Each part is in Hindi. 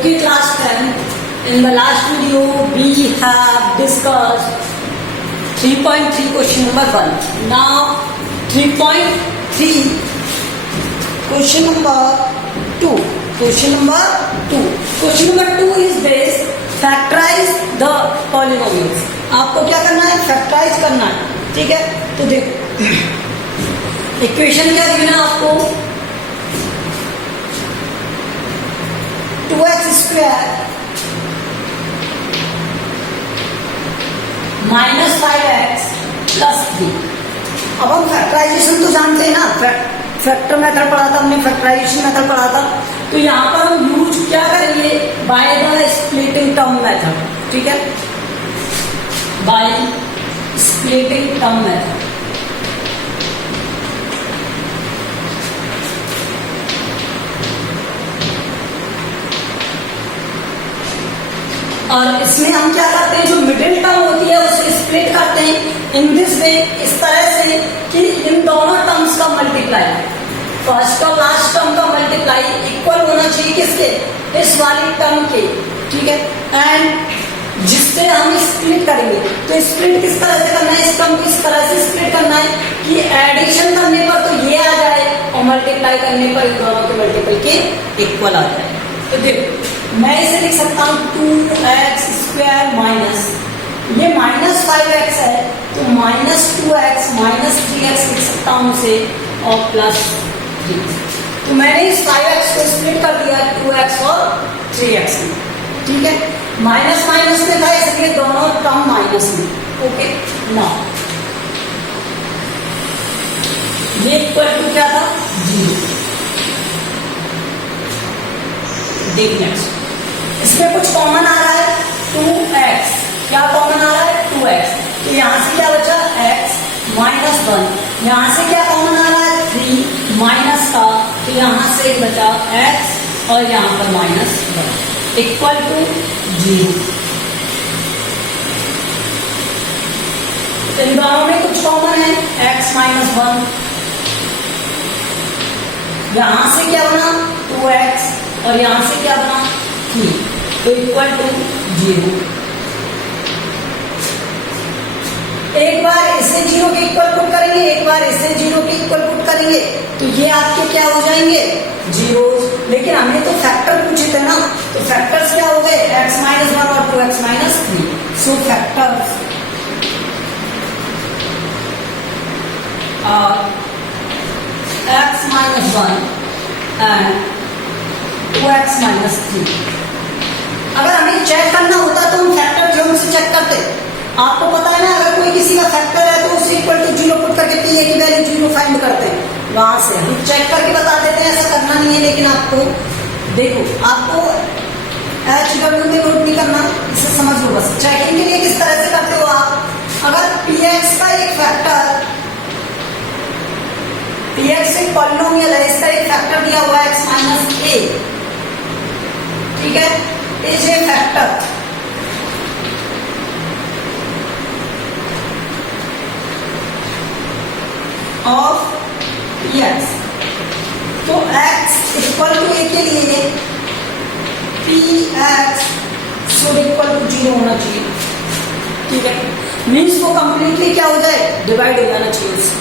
Okay, class 10. In the last video, we have discussed 3.3 question number 1. Now, 3.3 question number 2. Question number 2. Question number 2 is based factorize the polynomials. आपको क्या करना है? फैक्टराइज करना है. ठीक है, तो देखो इक्वेशन क्या गिवन है आपको? 2x square minus 5x plus 3. अब हम फैक्टराइजेशन तो जानते हैं ना, फैक्टर मेथड पढ़ा था हमने, फैक्टराइजेशन मेथड पढ़ा था. तो यहाँ पर हम यूज क्या करेंगे? By the splitting term method. ठीक है, बाय स्प्लिटिंग टर्म मेथड. और इसमें हम क्या करते हैं? जो मिडिल टर्म होती है उसे स्प्लिट करते हैं इन दिस वे, इस तरह से कि इन दोनों टर्म्स का मल्टीप्लाई, फर्स्ट और लास्ट टर्म का मल्टीप्लाई इक्वल होना चाहिए किसके? इस वाली टर्म के. ठीक है, एंड जिससे हम स्प्लिट करेंगे. तो स्प्लिट किस तरह से करना है? इस टर्म को इस तरह से स्प्लिट करना है कि एडिशन करने पर तो ये आ जाए और मल्टीप्लाई करने पर इन दोनों के मल्टीपल के इक्वल आ जाए. तो देखो मैं इसे लिख सकता हूँ 2x स्क्वायर माइनस, ये माइनस 5x है तो माइनस 2x माइनस 3x लिख सकता हूँ इसे, और प्लस 3. तो मैंने इस 5x को स्प्लिट कर दिया 2x और 3x में. ठीक है, माइनस माइनस में था इसलिए दोनों टर्म माइनस में. ओके, नाउ ये इक्वल टू क्या था? 0. देख नेक्स्ट, इसमें कुछ कॉमन आ रहा है 2x. क्या कॉमन आ रहा है? 2x. तो यहां से क्या बचा? x minus 1. यहां से क्या कॉमन आ रहा है? 3 माइनस का, तो यहां से बचा x और यहां पर माइनस 1 इक्वल टू 0. इन दोनों में कुछ कॉमन है x माइनस 1. यहां से क्या बना? 2x और यहां से क्या बना? 3. तो इक्वल टू 0. एक बार इसे 0 के इक्वल पुट करेंगे, एक बार इसे 0 के इक्वल पुट करेंगे, तो ये आपके क्या हो जाएंगे? जीरोस. लेकिन हमने तो फैक्टर पूछे थे ना, तो फैक्टर्स क्या हो गए? x माइनस 1 और 2x minus 3. So factors are x minus 1 and 2x minus 3. अगर हमें चेक करना होता तो हम फैक्टर थ्योरम से चेक करते. आपको पता है ना, अगर कोई किसी का फैक्टर है तो उसे इक्वल टू 0 पुट करके पी ए की वैल्यू 0 फाइंड करते हैं. वहां से हम चेक करके बता देते हैं, ऐसा करना नहीं है. लेकिन आपको देखो, आपको HW में नोट नहीं करना, इसे समझ लो बस. चेकिंग के लिए किस तरह से करते हो आप? अगर px का एक फैक्टर, px एक पॉलिनोमियल है, इसका एक फैक्टर दिया हुआ है x माइनस a. ठीक है, is a factor of x. तो x इक्वल टू a के लिए px शुड इक्वल टू 0 होना चाहिए. ठीक है, मीन्स वो कंप्लीटली क्या हो जाए? डिवाइड हो जाना चाहिए उससे.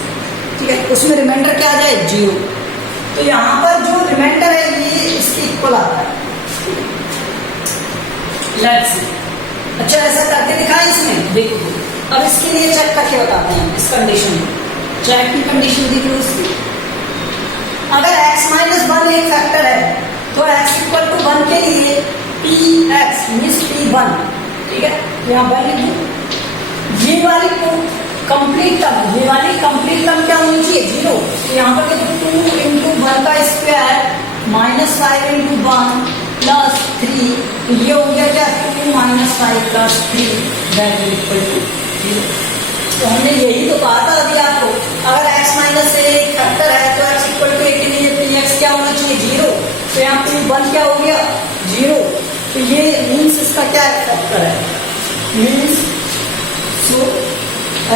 ठीक है, उसमें रिमाइंडर क्या आ जाए? 0. तो यहां पर जो रिमाइंडर है ये इसके इक्वल आता है. Let's see. अच्छा, ऐसा करके दिखाएं इसमें. देखो अब इसके लिए चेक करके बताते हैं. इस कंडीशन में चेक की कंडीशन दी गई उसकी. अगर x माइनस 1 एक फैक्टर है तो x इक्वल टू 1 के लिए px मीन्स p1. ठीक है, यहाँ पर लिखिए ये वाली कंप्लीट टर्म, ये वाली कंप्लीट टर्म क्या होनी चाहिए? 0. तो यहाँ पर देखो 2 इंटू 1 का स्क्वायर माइनस 5 इंटू 1 प्लस 3. तो ये हो गया क्या? 2 minus 5 plus 3 that is equal to 0. तो हमने यही तो कहा था अभी आपको, अगर x माइनस a एक फैक्टर है तो x इक्वल टू a के लिए px क्या होना चाहिए? 0. तो यहाँ पे 1 क्या हो गया? 0. तो ये मीन्स इसका क्या फैक्टर है? Means so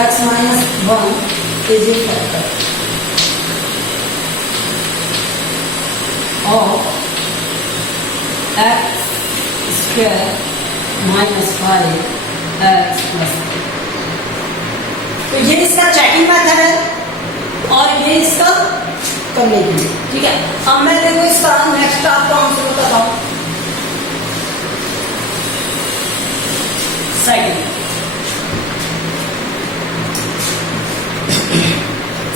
x minus 1 is a factor of x square minus 5x plus. तो ये इसका चेकिंग मेथड है और ये इसका करने के लिए, ठीक है। अब मैं देखो इसका नेक्स्ट आपको आंसर बताता हूं।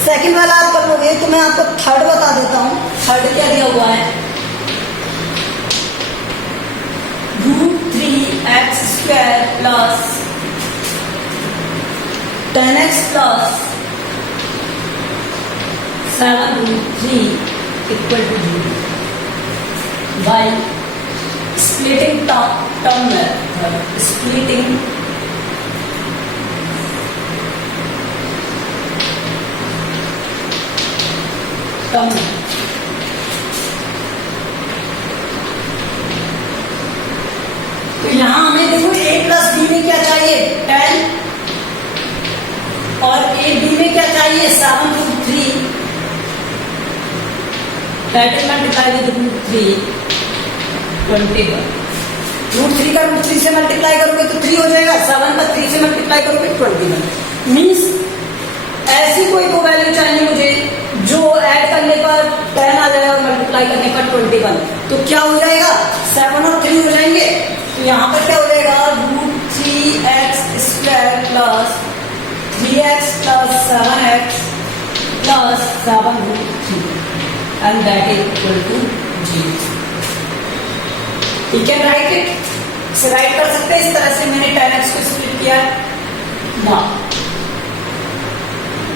सेकंड वाला आप कर लोगे तो मैं आपको थर्ड बता देता हूं। थर्ड क्या दिया हुआ है, √3x square plus 10x plus 7√3 equal to 0 by splitting term method. Splitting term, तो यहां हमें देखो a प्लस बी में क्या चाहिए 10 और a b में क्या चाहिए 7√3, that is multiply with √3 21। √3 का √3 से मल्टीप्लाई करोगे तो 3 हो जाएगा, 7 का 3 से मल्टीप्लाई करोगे 21। मीन्स ऐसी कोई दो वैल्यू चाहिए मुझे जो ऐड करने पर 10 आ जाए और मल्टीप्लाई करने पर 21। तो क्या हो जाएगा 7 और 3 हो जाएंगे। तो यहाँ पर क्या हो जाएगा √3x square plus 3x plus 7x plus 7√3 and that is equal to 0। You can write it, इसे राइट कर सकते हैं इस तरह से। मैंने 10x को स्प्लिट किया ना,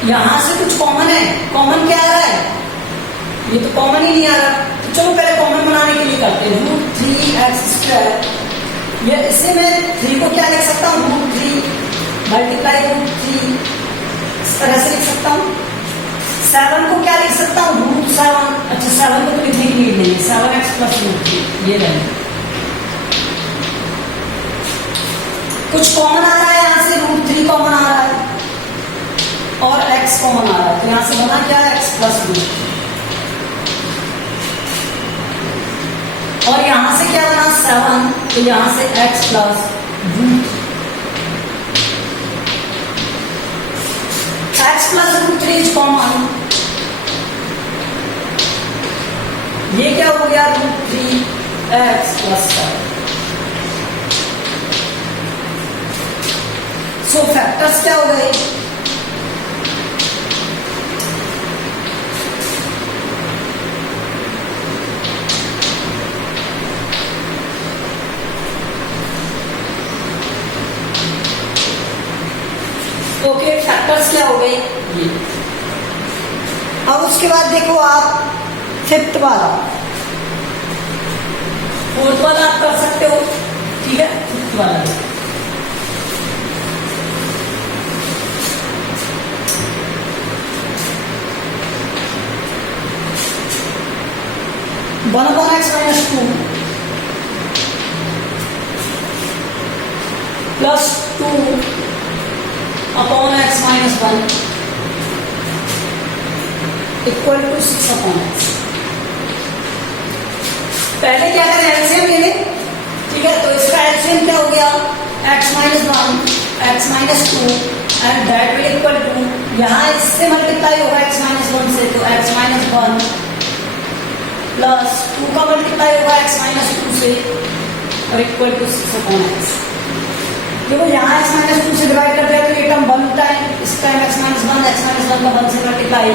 यहां से कुछ कॉमन है, कॉमन क्या आ रहा है, ये तो कॉमन ही नहीं आ रहा। तो चलो पहले कॉमन बनाने के लिए करते हैं √3x स्क्वायर। ये इससे मैं 3 को क्या लिख सकता हूँ √3 मल्टीप्लाई √3, इस तरह से लिख सकता हूँ। 7 को क्या लिख सकता हूँ √7, अच्छा 7 को तो लिखने की नीड नहीं है, 7x प्लस √3 ये रहेगा। कुछ कॉमन आ रहा है यहां से, √3 कॉमन आ रहा है और x कॉमन आ रहा है, तो यहां से बना क्या x प्लस √3 और यहां से क्या बना 7, तो यहां से x plus √3, x plus √3 is common. ये क्या हो गया √3x प्लस 7। सो फैक्टर्स क्या हो गए, ओके फैक्टर्स क्या हो गए ये। अब उसके बाद देखो आप फिफ्थ वाला, फोर्थ वाला आप कर सकते हो, ठीक है। फिफ्थ वाला 1/x minus 2 plus 2/x minus 1 equal to 6/x। पहले क्या करें एलसीएम ले लें, ठीक है। तो इसका एलसीएम क्या हो गया x minus 1 x minus 2 and that will equal to, यहाँ इससे मल्टीप्लाई होगा x minus 1 से, तो x minus 1 प्लस 2 का मल्टीप्लाई होगा x minus 2 से और इक्वल टू 6/x। देखो यहाँ x minus 2 से डिवाइड कर दिया तो ये टर्म 1 टाइम, इस टाइम x minus 1 का 1 से मल्टीप्लाई,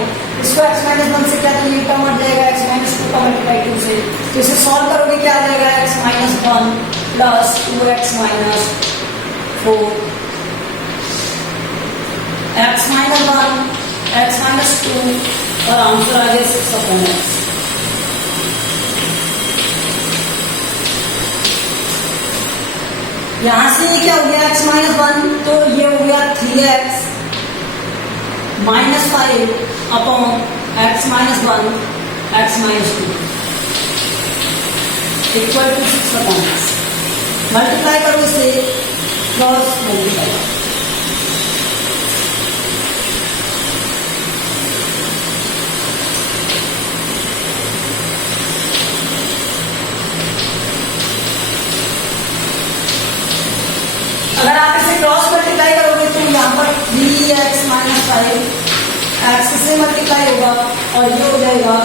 इसको x minus 1 से क्या तो ये टर्म हट जाएगा x minus 2 का मल्टीप्लाई 2 से। तो इसे सॉल्व करोगे क्या आ जाएगा x minus 1 plus 2x minus 4 x minus 1 x minus 2 और आंसर आ गया 6/x। यहां से ये क्या हो गया x minus 1, तो ये हो गया 3x minus 5 upon x minus 1 x minus 2 equal to 6/x। Multiply करो इसे, क्रॉस मल्टीप्लाई, अगर आप इसे क्रॉस मल्टीप्लाई करोगे तो यहाँ पर 3x माइनस 5 x से मल्टीप्लाई होगा और ये हो जाएगा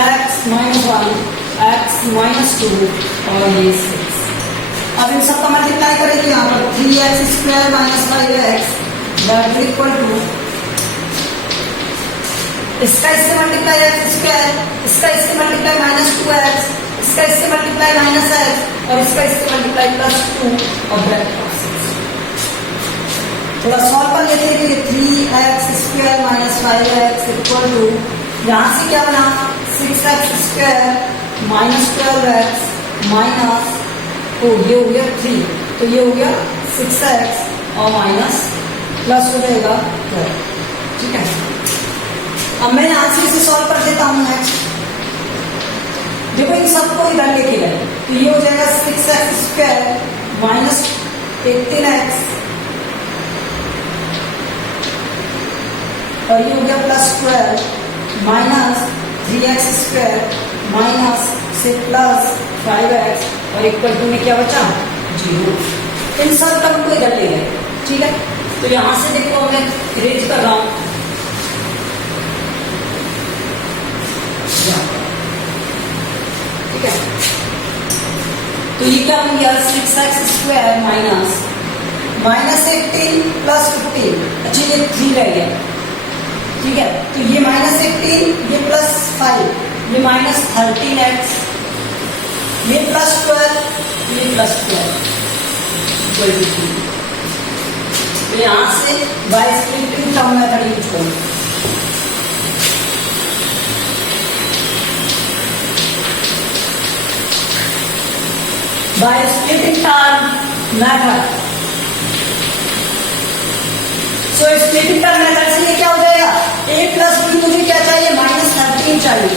x माइनस 1 x माइनस 2 और ये 6। अब इन सबका मल्टीप्लाई करेंगे यहाँ पर 3x square minus 5x that is equal to, इसका इससे मल्टीप्लाई x स्क्वायर, इसका इससे मल्टीप्लाई माइनस 2x, इसका इससे मल्टीप्लाई माइनस x और इसका इससे मल्टीप्लाई प्लस 2 और ब्रैकेट ऑफ 6। थोड़ा सॉल्व कर लेते हैं कि 3x square minus 5x equal to, यहाँ से क्या बना 6x square minus 12x minus, तो ये हो गया 3, तो ये हो गया 6x और माइनस प्लस हो जाएगा 12। ठीक है, अब मैं यहाँ से इसे सॉल्व कर देता हूँ नेक्स्ट। देखो इन सबको इधर लेके गए तो ये हो जाएगा 6x स्क्वायर माइनस 18x और ये हो गया plus 12 minus 3x square minus से प्लस 5x और इक्वल टू में क्या बचा 0। इन सब टर्म को इधर ले गए। ठीक है, तो यहां से देखो मैं इरेज कर रहा हूं, ठीक है, तो ये क्या बन गया 6x स्क्वायर माइनस 18 प्लस 15, अच्छा ये 3 रह गया। ठीक है, तो ये माइनस 18, ये प्लस 5, ये माइनस 13x, ये प्लस 12, ये प्लस 12 इक्वल टू 3। तो यहां से by splitting term method use करो। By splitting term method, so splitting term method से ये क्या हो जाएगा, a प्लस बी मुझे क्या चाहिए माइनस 13 चाहिए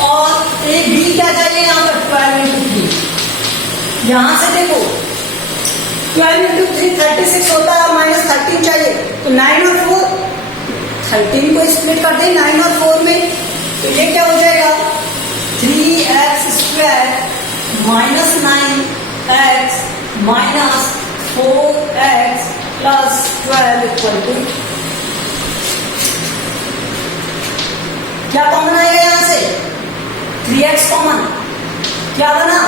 और ए बी क्या चाहिए यहाँ पर 12 इंटू 3। यहां से देखो 12 इंटू 3 36 होता है और माइनस 13 चाहिए, तो 9 और 4 13 को स्प्लिट कर दे 9 और 4 में, तो ये क्या हो जाएगा 3x square minus 9x minus 4x plus 12 equal to, क्या कॉमन आएगा यहां से 3x कॉमन, क्या बना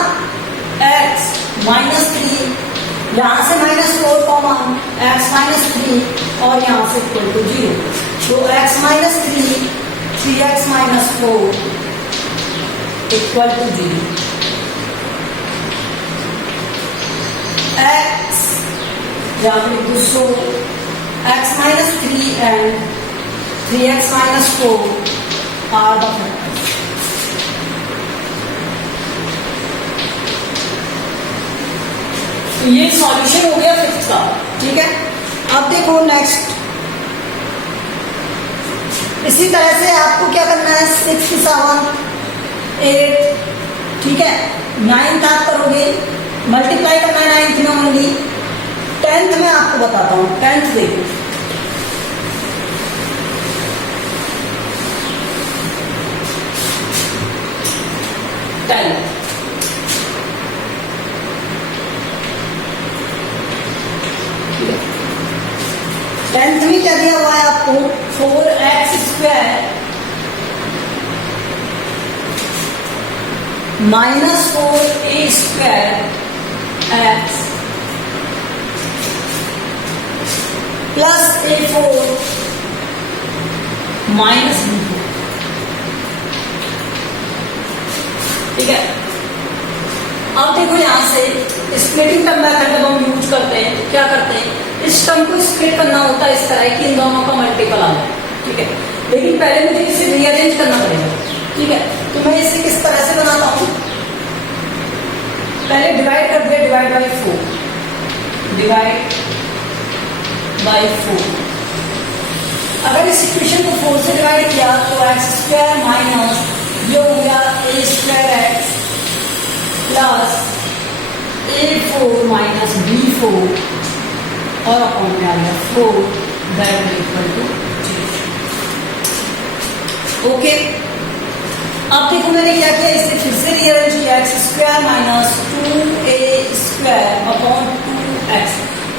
x माइनस 3, यहां से माइनस 4 कॉमन x माइनस 3 और यहां से इक्वल टू 0। तो x minus 3 3x minus 4 equal to 0। x या फिर दूसरो x minus 3 and 3x minus 4 are the factors. ये सॉल्यूशन हो गया 5th का। ठीक है, अब देखो नेक्स्ट, इसी तरह से आपको क्या करना है 6, 7, 8, ठीक है, 9th आप करोगे, मल्टीप्लाई करना है 9th में ओनली। 10th में आपको बताता हूं, 10th देखो, टेंथ में क्या दिया हुआ है आपको 4x square minus 4a square x plus a4 minus b4। ठीक है, अब देखो यहां से स्प्लिटिंग टर्म मेथड जब हम यूज करते हैं तो क्या करते हैं, इस टर्म को स्प्लिट करना होता है इस तरह कि इन दोनों का मल्टीपल आ जाए। ठीक है, लेकिन पहले मुझे इसे रीअरेंज करना पड़ेगा। ठीक है, तो मैं इसे किस तरह से बनाता हूं, पहले डिवाइड कर दिया, डिवाइड बाई 4, डिवाइड बाई 4। अगर इस इक्वेशन को 4 से डिवाइड किया तो एक्स स्क्वायर माइनस ये हो गया A square X plus a4 minus b4 और अपॉन में आ गया 4 दैट इक्वल टू 0। ओके, अब देखो मैंने क्या किया, इसे फिर से रीअरेंज किया, x square minus 2a square upon 2x।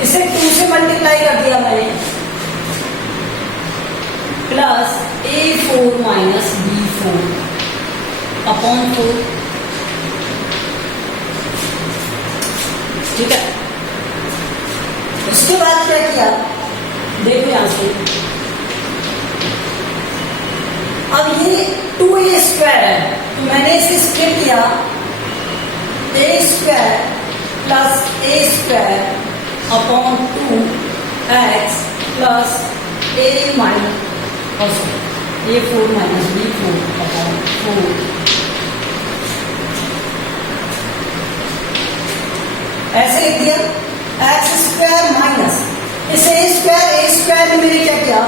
इसे 2 से मल्टीप्लाई कर दिया मैंने, plus A4 minus B4 upon 4। ठीक है, उसके बाद क्या किया, देखो यहां से, अब ये 2a स्क्वायर है तो मैंने इसे स्प्लिट किया, a square plus a square upon 2x plus a minus A4 minus B4 upon 4। ऐसे लिख दिया, एक्स स्क्वायर माइनस इसे a स्क्वायर में मैंने क्या किया,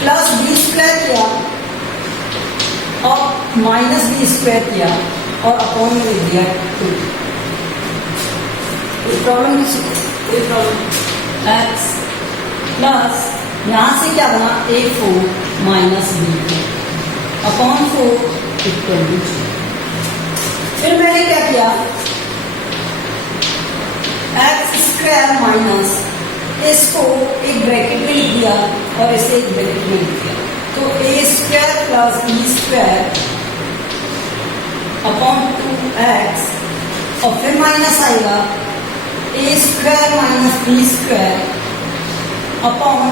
प्लस b स्क्वायर किया और माइनस b स्क्वायर किया और अपॉन में लिख दिया 2। कोई प्रॉब्लम कोई प्रॉब्लम, एक्स प्लस यहां से क्या बना, A4 minus B4 upon 4 equal to 2। फिर मैंने क्या किया, एक्स स्क्वायर माइनस इसको एक ब्रैकेट में लिख दिया और इसे एक ब्रैकेट में लिख दिया, तो a square plus b square upon 2x और फिर माइनस आएगा a square minus b square upon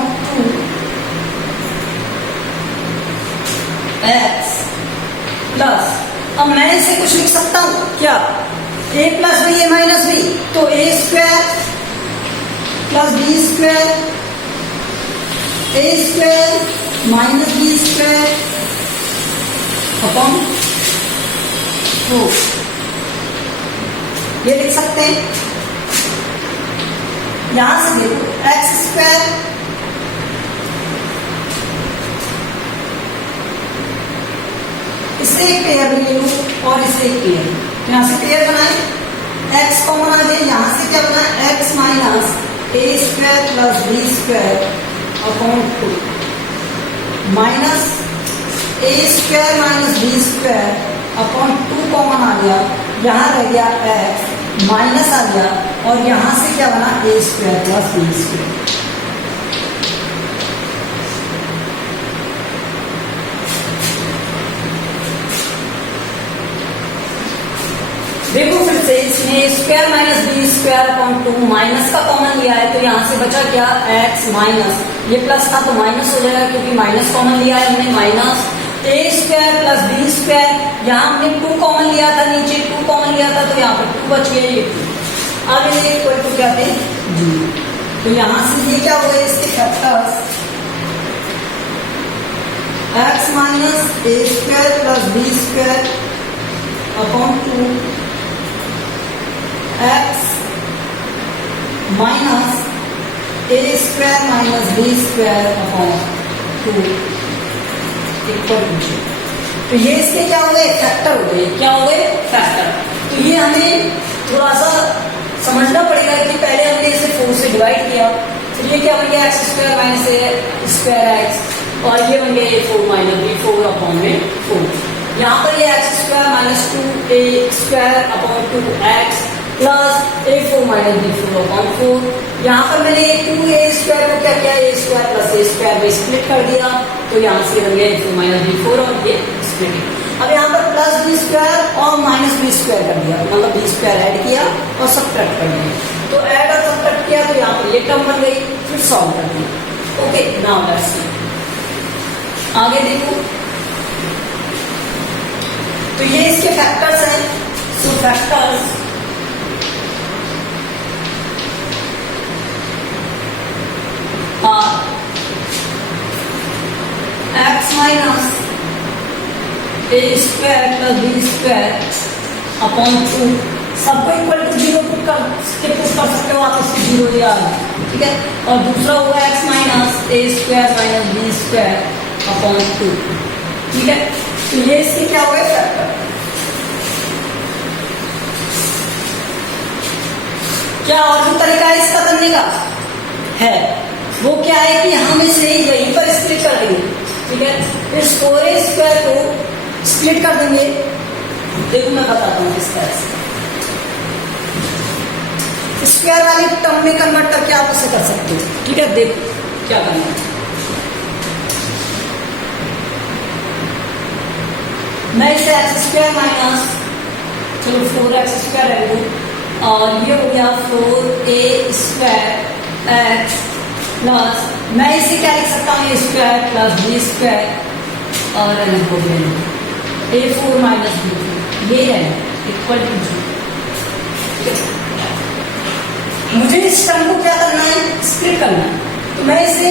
2x plus, अब मैं इसे कुछ लिख सकता हूं क्या, a plus B A minus B, तो a square plus B square a square minus B square upon 4, ये लिख सकते हैं। यहां से देखो एक्स स्क्वायर इसे एक पेयर ले लो और इसे एक पेयर, यहां से पेयर बनाए, एक्स कॉमन आ गया, यहां से क्या बना, X minus a square plus b square upon 2 minus a square minus b square upon 2 common आ गया, यहां रह गया x माइनस आ गया और यहां से क्या बना, a square plus b square. देखो फिर से इसमें square minus B square upon 2 minus का कॉमन लिया है तो यहाँ से बचा क्या, x माइनस, ये प्लस था तो माइनस हो जाएगा क्योंकि माइनस कॉमन लिया है हमने, minus a square plus b square, यहाँ हमने 2 कॉमन लिया था, नीचे 2 कॉमन लिया था तो यहाँ पर 2 बच गया, ये 2। अब ये इक्वल टू क्या थे, जी, तो यहाँ से ये क्या हुए, इसके factors x minus a square plus b square upon 2 x minus a square minus b square upon 2 equal to, तो ये इसके क्या हो गए, फैक्टर हो गए, क्या हो गए, फैक्टर। तो ये हमें थोड़ा सा समझना पड़ेगा कि पहले हमने इसे 4 से डिवाइड किया, फिर ये क्या बन गया, एक्स स्क्वायर माइनस ए स्क्वायर एक्स और ये बन गया A4 माइनस B4 अपॉन में 4। यहाँ पर ये x square minus 2a square upon 2x plus A4 minus B4 upon 4। यहाँ पर मैंने 2a स्क्वायर को क्या किया, a square plus a square में स्प्लिट कर दिया तो यहाँ से बन गया A4 माइनस B4 और ये स्प्लिट। अब यहाँ पर प्लस b स्क्वायर और माइनस b स्क्वायर कर दिया, मतलब b स्क्वायर ऐड किया और सब्ट्रैक्ट कर दिया, तो ऐड और सब्ट्रैक्ट किया तो यहाँ पर ये टर्म बन गई, फिर सॉल्व कर दिया। ओके, नाउ लेट्स सी, आगे देखो, तो ये इसके फैक्टर्स हैं, सो factors x minus a square plus b square upon 2, सबको इक्वल टू 0 पुट कर सकते हो आप, इसकी 0 दिया, ठीक है, और दूसरा हुआ x minus a square minus b square upon 2, ठीक है। तो ये इसके क्या हुए, फैक्टर। क्या और भी तरीका है इसका करने का है, वो क्या है कि हम इसे यहीं पर स्प्लिट कर देंगे, ठीक है, इस 4a स्क्वायर को स्प्लिट कर देंगे। देखो मैं बताता हूँ किस तरह से, स्क्वायर वाली टर्म में कन्वर्ट करके आप उसे कर सकते हो। ठीक है, देखो क्या करना है। मैं इसे एक्स स्क्वायर माइनस, चलो 4x² रह लो, और ये हो गया 4a स्क्वायर एक्स प्लस, मैं इसे क्या लिख सकता हूँ, ए स्क्वायर प्लस बी स्क्वायर और हो गया a4 माइनस b4, ये है इक्वल टू जी। मुझे इस टर्म को क्या करना है, स्प्लिट करना है, तो मैं इसे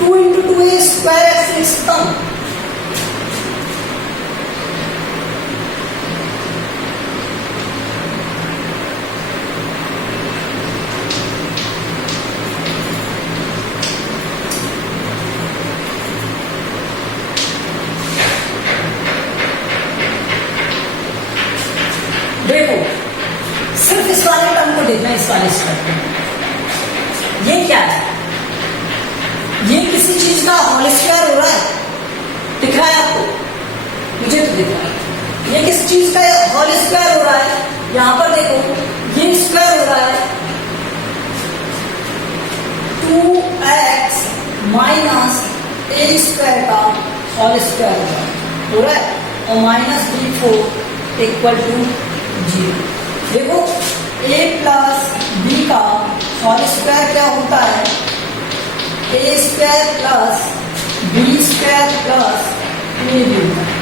2 × 2a स्क्वायर एक्स लिख सकता हूँ। देखो सिर्फ इस वाले टर्म को देखना, इस वाले स्टेप को, ये क्या है, ये किसी चीज का होल स्क्वायर हो रहा है, दिख रहा है आपको, मुझे तो दिख रहा है, ये किसी चीज का होल स्क्वायर हो रहा है, यहां पर देखो ये स्क्वायर हो रहा है, 2x माइनस a स्क्वायर का होल स्क्वायर हो रहा है, और माइनस b4 इक्वल टू 0। देखो a प्लस b का होल स्क्वायर क्या होता है, a square plus b square plus a भी होता है,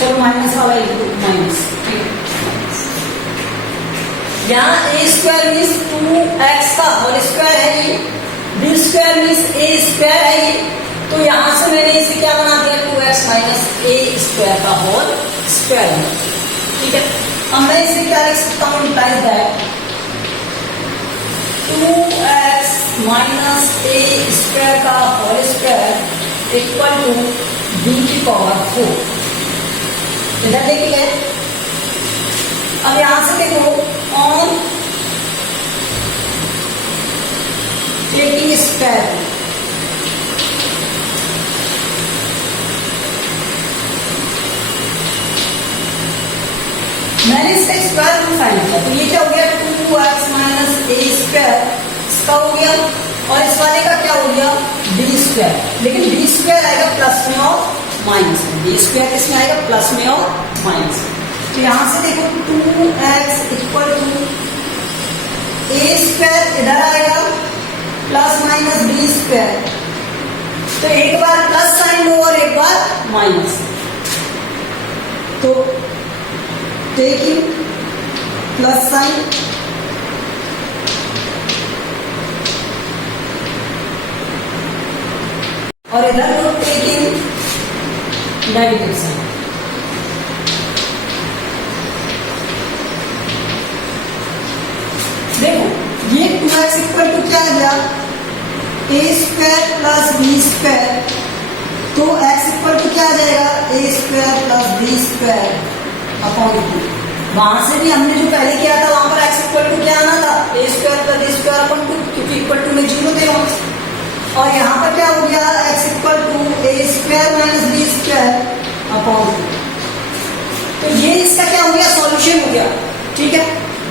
चलो माइनस वाला माइनस, यहाँ a स्क्वायर मीन्स 2x का होल स्क्वायर है ये, b square means a square है ये, तो यहां से मैंने इसे क्या बना दिया, 2x माइनस a स्क्वायर का होल स्क्वायर। ठीक है, अब मैं इसे क्या लिख सकता हूँ, implies that 2x minus a square का whole square equal to b की पावर 4। इधर देखिए, अब यहां से देखो, ऑन टेकिंग स्क्वायर, मैंने इसका स्क्वायर रूट फाइंड किया, तो ये क्या हो गया, 2x माइनस a स्क्वायर, इसका हो गया, और इस वाले का क्या हो गया, b स्क्वायर, लेकिन b स्क्वायर आएगा प्लस में और माइनस में, b स्क्वायर किसमें आएगा, प्लस में और माइनस में। तो यहां से देखो 2x equal to a square इधर आएगा प्लस माइनस b स्क्वायर, तो एक बार प्लस साइन लो और एक बार माइनस, तो टेकिंग प्लस साइन, और इधर को टेकिंग नेगेटिव साइन। देखो ये 2x इक्वल टू क्या आ गया, a square plus b square, तो x इक्वल टू क्या आ जाएगा, a square plus b square upon 2। वहां से भी हमने जो पहले किया था वहां पर x इक्वल टू क्या आना था, a square plus b square upon 2, क्योंकि इक्वल टू में 0 थे वहां, और यहाँ पर क्या हो गया, x equal to a square minus b square upon 2। तो ये इसका क्या हो गया, सॉल्यूशन हो गया। ठीक है,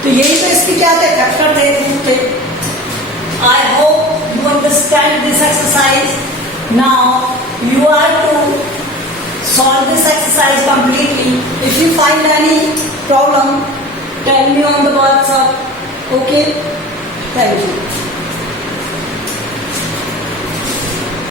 तो यही तो इसके क्या थे, फैक्टर थे, रूट थे। I hope you understand this exercise. Now you are to solve this exercise completely. If you find any problem, tell me on the WhatsApp. Okay? Thank you.